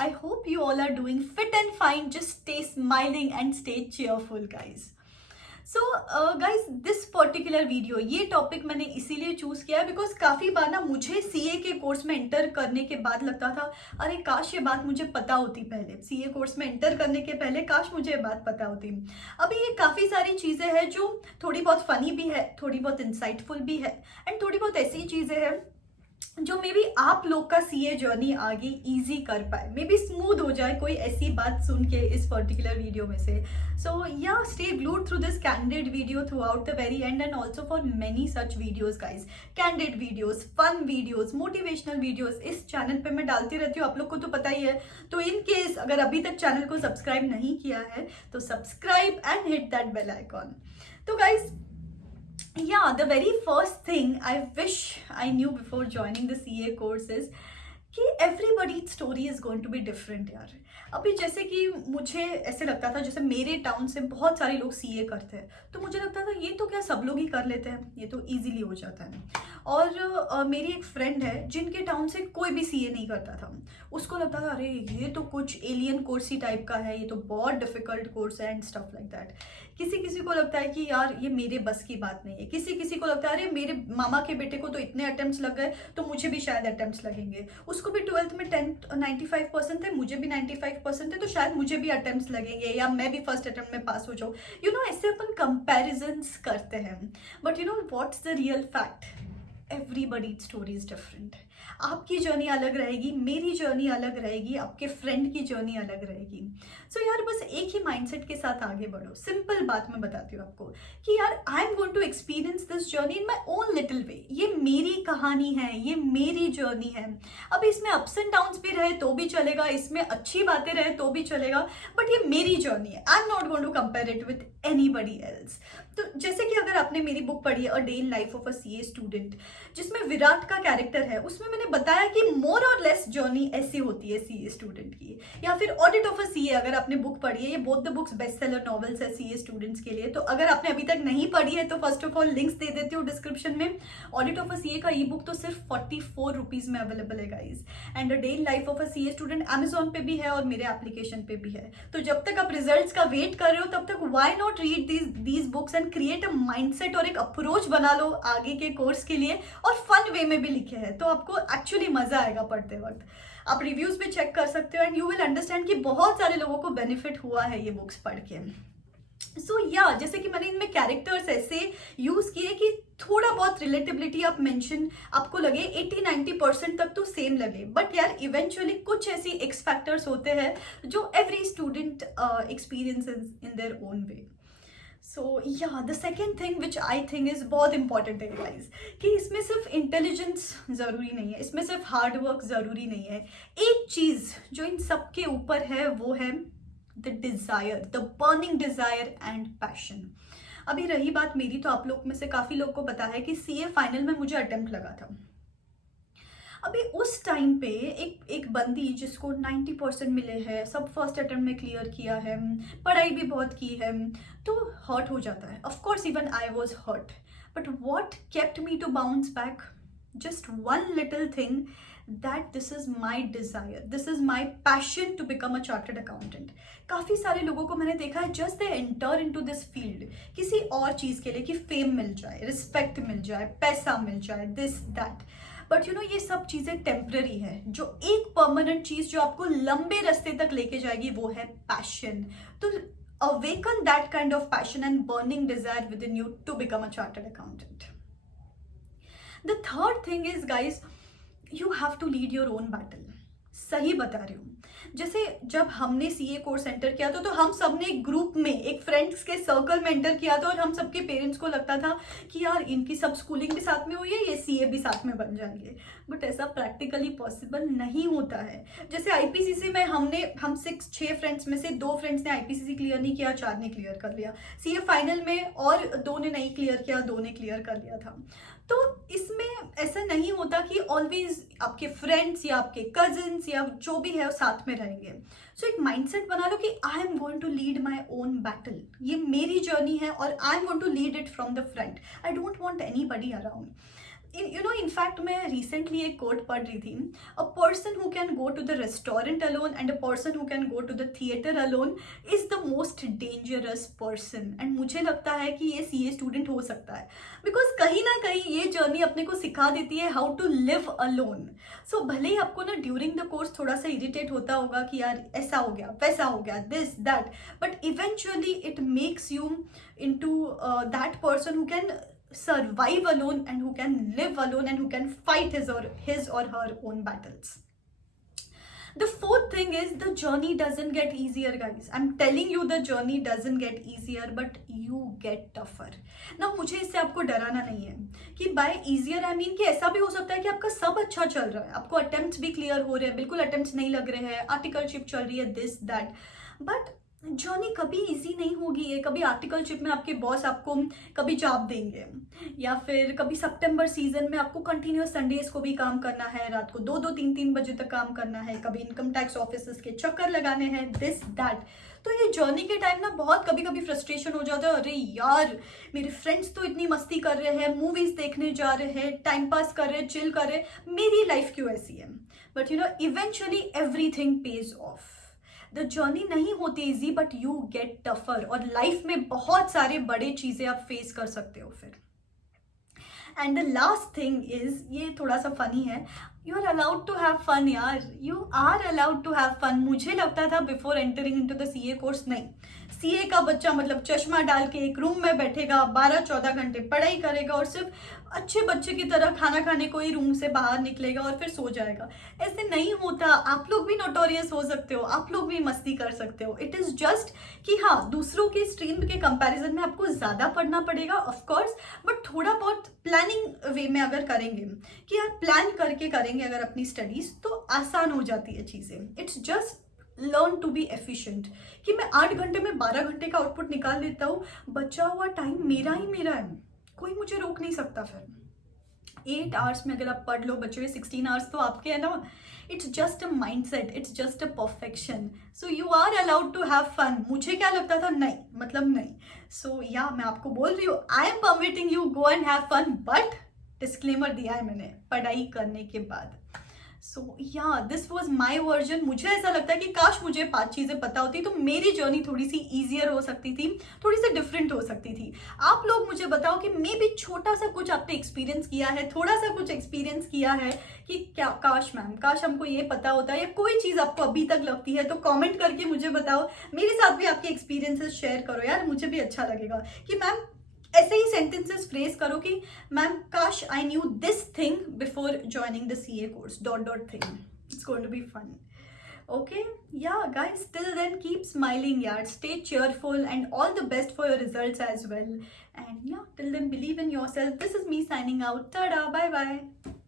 I hope you all are doing fit and fine. Just stay smiling and stay cheerful, guys. So guys this particular video, ये topic मैंने इसीलिए choose किया है because काफ़ी बार ना मुझे सीए के कोर्स में एंटर करने के बाद लगता था अरे काश ये बात मुझे पता होती पहले, सीए कोर्स में एंटर करने के पहले काश मुझे ये बात पता होती। अभी ये काफ़ी सारी चीज़ें हैं जो थोड़ी बहुत फनी भी है, थोड़ी बहुत इंसाइटफुल भी है एंड थोड़ी बहुत ऐसी चीज़ें हैं जो मे बी आप लोग का सीए जर्नी आगे इजी कर पाए, मे बी स्मूथ हो जाए कोई ऐसी बात सुन के इस पर्टिकुलर वीडियो में से। सो या stay glued through this candid video throughout the very end and also for many such videos guys, candid videos, fun videos, motivational videos इस चैनल पे मैं डालती रहती हूँ, आप लोग को तो पता ही है। तो इन केस अगर अभी तक चैनल को सब्सक्राइब नहीं किया है तो subscribe and hit that bell icon. तो guys yeah, the very first thing I wish I knew before joining the CA course is कि everybody's story is going to be different यार। अभी जैसे कि मुझे ऐसे लगता था जैसे मेरे टाउन से बहुत सारे लोग सीए करते हैं, तो मुझे लगता था ये तो क्या सब लोग ही कर लेते हैं, ये तो इजीली हो जाता है। और मेरी एक फ्रेंड है जिनके टाउन से कोई भी सीए नहीं करता था, उसको लगता था अरे ये तो कुछ एलियन कोर्स ही टाइप का है, ये तो बहुत डिफिकल्ट कोर्स है एंड स्टफ लाइक दैट। किसी किसी को लगता है कि यार ये मेरे बस की बात नहीं है, किसी किसी को लगता है अरे मेरे मामा के बेटे को तो इतने अटेम्प्ट्स लग गए तो मुझे भी शायद अटेम्प्ट्स लगेंगे, उसको भी 12th में 95% थे, मुझे भी 95% थे तो शायद मुझे भी अटेम्प्ट्स लगेंगे या मैं भी फर्स्ट अटेम्प्ट में पास हो जाऊँ। यू नो ऐसे अपन कंपैरिजन्स करते हैं, but you know what's the real fact, everybody story is different. आपकी जर्नी अलग रहेगी, मेरी जर्नी अलग रहेगी, आपके फ्रेंड की जर्नी अलग रहेगी। सो यार बस एक ही माइंडसेट के साथ आगे बढ़ो। सिंपल बात मैं बताती हूँ आपको कि यार I am going to experience this journey in my own little way. ये मेरी कहानी है, ये मेरी जर्नी है। अब इसमें अप्स एंड डाउन्स भी रहे तो भी चलेगा, इसमें अच्छी बातें रहे तो भी चलेगा, बट ये मेरी जर्नी है। I am not going to compare it with anybody else. तो जैसे कि अगर आपने मेरी बुक पढ़ी है a day in life of a CA student, जिसमें विराट का कैरेक्टर है, उसमें मैंने बताया कि मोर और लेस जर्नी ऐसी होती है सीए स्टूडेंट की। या फिर ऑडिट ऑफ अ सीए अगर आपने बुक पढ़ी है, ये both the books best seller novels है सीए स्टूडेंट्स के लिए। तो अगर आपने अभी तक नहीं पढ़ी है तो फर्स्ट ऑफ ऑल लिंक्स दे देती हूँ डिस्क्रिप्शन में। ऑडिट ऑफ अ सीए का ई बुक तो सिर्फ 44 रुपीज में अवेलेबल है guys, and a day in life of a CA student Amazon पे भी है और मेरे एप्लीकेशन पे भी है। तो जब तक आप रिजल्ट्स का वेट कर रहे हो तब तक why not read these books and create a mindset और एक अप्रोच बना लो आगे के कोर्स के लिए। और फन वे में भी लिखे हैं तो आपको एक्चुअली मजा आएगा पढ़ते वक्त। आप रिव्यूज पे चेक कर सकते हो एंड यू विल अंडरस्टैंड कि बहुत सारे लोगों को बेनिफिट हुआ है ये बुक्स पढ़ के। सो या जैसे कि मैंने इनमें कैरेक्टर्स ऐसे यूज किए कि थोड़ा बहुत रिलेटेबिलिटी आप मेंशन आपको लगे, 80-90% तक तो सेम लगे, बट यार इवेंचुअली कुछ ऐसी एक्स फैक्टर्स होते हैं जो every student experiences in their own way. So yeah the second thing which I think is बहुत इंपॉर्टेंट है गाइज, कि इसमें सिर्फ इंटेलिजेंस जरूरी नहीं है, इसमें सिर्फ हार्ड वर्क जरूरी नहीं है। एक चीज जो इन सबके ऊपर है वो है the desire, the burning desire and passion. अभी रही बात मेरी, तो आप लोग में से काफी लोग को पता है कि सीए फाइनल में मुझे अटेम्प्ट लगा था। अभी उस टाइम पे एक बंदी जिसको 90% मिले हैं, सब फर्स्ट अटेम्प्ट में क्लियर किया है, पढ़ाई भी बहुत की है, तो हर्ट हो जाता है। Of course even I was hurt, but what kept me to bounce back, just one little thing, that this is my desire, this is my passion to become a chartered accountant. काफी सारे लोगों को मैंने देखा है just they enter into this field किसी और चीज के लिए, कि फेम मिल जाए, रिस्पेक्ट मिल जाए, पैसा मिल जाए, this that, but you know ये सब चीजें टेम्पररी है। जो एक परमानेंट चीज जो आपको लंबे रास्ते तक लेके जाएगी वो है पैशन। तो awaken that kind of passion and burning desire within you to become a chartered accountant. The third thing is guys, you have to lead your own battle. सही बता रही हूँ। जैसे जब हमने सीए कोर्स एंटर किया था तो हम सब ने एक ग्रुप में, एक फ्रेंड्स के सर्कल में एंटर किया था, और हम सबके पेरेंट्स को लगता था कि यार इनकी सब स्कूलिंग भी साथ में हुई है, ये सीए भी साथ में बन जाएंगे, बट ऐसा प्रैक्टिकली पॉसिबल नहीं होता है। जैसे आईपीसीसी में हम 6 फ्रेंड्स में से 2 फ्रेंड्स ने आईपीसीसी क्लियर नहीं किया, 4 ने क्लियर कर लिया। सीए फाइनल में और 2 ने नहीं क्लियर किया, 2 ने क्लियर कर लिया था। तो इसमें ऐसा नहीं होता कि ऑलवेज आपके फ्रेंड्स या आपके कजिन्स या जो भी है वो साथ में रहेंगे। सो एक माइंडसेट बना लो कि I am going to lead my own battle, ये मेरी जर्नी है और I am going to lead it from the front, I don't want anybody around. In fact मैं रिसेंटली एक कोट पढ़ रही थी, a person who can go to the restaurant alone and a person who can go to the theatre alone is the most dangerous person. And मुझे लगता है कि ये सीए स्टूडेंट हो सकता है, बिकॉज कहीं ना कहीं ये जर्नी अपने को सिखा देती है हाउ टू लिव अलोन। सो भले ही आपको ना ड्यूरिंग द कोर्स थोड़ा सा इरिटेट होता होगा कि यार ऐसा हो गया वैसा हो गया this that, but eventually it makes you into that person who can survive alone and who can live alone and who can fight his or her own battles. The fourth thing is the journey doesn't get easier, guys. I'm telling you, the journey doesn't get easier, but you get tougher. Now मुझे इससे आपको डराना नहीं है कि by easier I mean कि ऐसा भी हो सकता है कि आपका सब अच्छा चल रहा है, आपको अटेम्प्ट्स भी क्लियर हो रहे हैं, बिल्कुल अटेम्प्ट्स नहीं लग रहे हैं, आर्टिकलशिप चल रही है, दिस दैट, बट जर्नी कभी इजी नहीं होगी। ये कभी आर्टिकलशिप में आपके बॉस आपको कभी जॉब देंगे, या फिर कभी सितंबर सीजन में आपको कंटिन्यूस संडेज को भी काम करना है, रात को 2-2 3-3 बजे तक काम करना है, कभी इनकम टैक्स ऑफिस के चक्कर लगाने हैं, दिस दैट। तो ये जर्नी के टाइम ना बहुत कभी कभी फ्रस्ट्रेशन हो जाता है, अरे यार मेरे फ्रेंड्स तो इतनी मस्ती कर रहे हैं, मूवीज देखने जा रहे हैं, टाइम पास कर रहे हैं, चिल कर रहे हैं, मेरी लाइफ क्यों ऐसी है। But eventually everything page of. The journey नहीं होती easy, but you get tougher, और लाइफ में बहुत सारे बड़े चीजें आप फेस कर सकते हो फिर। And the last thing is, ये थोड़ा सा फनी है, you are allowed to have fun यार, you are allowed to have fun. मुझे लगता था before entering into the CA course, नहीं, सीए का बच्चा मतलब चश्मा डाल के एक रूम में बैठेगा, 12-14 घंटे पढ़ाई करेगा और सिर्फ अच्छे बच्चे की तरह खाना खाने को ही रूम से बाहर निकलेगा और फिर सो जाएगा। ऐसे नहीं होता। आप लोग भी नोटोरियस हो सकते हो, आप लोग भी मस्ती कर सकते हो। इट इज जस्ट कि हाँ, दूसरों की स्ट्रीम के कंपैरिजन में आपको ज्यादा पढ़ना पड़ेगा ऑफकोर्स, बट थोड़ा बहुत प्लानिंग वे में अगर करेंगे कि यार प्लान करके करेंगे अगर अपनी स्टडीज, तो आसान हो जाती है चीजें। It's just learn to be efficient, कि मैं 8 घंटे में 12 घंटे का आउटपुट निकाल लेता हूँ, बचा हुआ टाइम मेरा ही मेरा है, कोई मुझे रोक नहीं सकता। फिर 8 आवर्स में अगर आप पढ़ लो, बचे हुए 16 आवर्स तो आपके है ना। It's just a mindset, it's just a perfection, so you are allowed to have fun. मुझे क्या लगता था, नहीं मतलब नहीं। सो या मैं आपको बोल रही हूँ, I am permitting you go and have fun, but disclaimer दिया है मैंने पढ़ाई करने के बाद। सो या दिस वॉज माई वर्जन। मुझे ऐसा लगता है कि काश मुझे 5 चीज़ें पता होती तो मेरी जर्नी थोड़ी सी ईजियर हो सकती थी, थोड़ी सी डिफरेंट हो सकती थी। आप लोग मुझे बताओ कि मे भी छोटा सा कुछ आपने एक्सपीरियंस किया है, थोड़ा सा कुछ एक्सपीरियंस किया है कि क्या काश मैम, काश हमको ये पता होता, या कोई चीज़ आपको अभी तक लगती है तो कॉमेंट करके मुझे बताओ। मेरे साथ भी आपके एक्सपीरियंसेस शेयर करो यार, मुझे भी अच्छा लगेगा कि मैम ऐसे ही सेंटेंसेस फ्रेज करो कि मैम काश I knew this thing before joining the CA course dot dot thing. It's going to be fun. Okay, yeah guys, till then keep smiling yaar, stay cheerful and all the best for your results as well. And yeah, till then believe in yourself. This is me signing out. Tada, bye bye.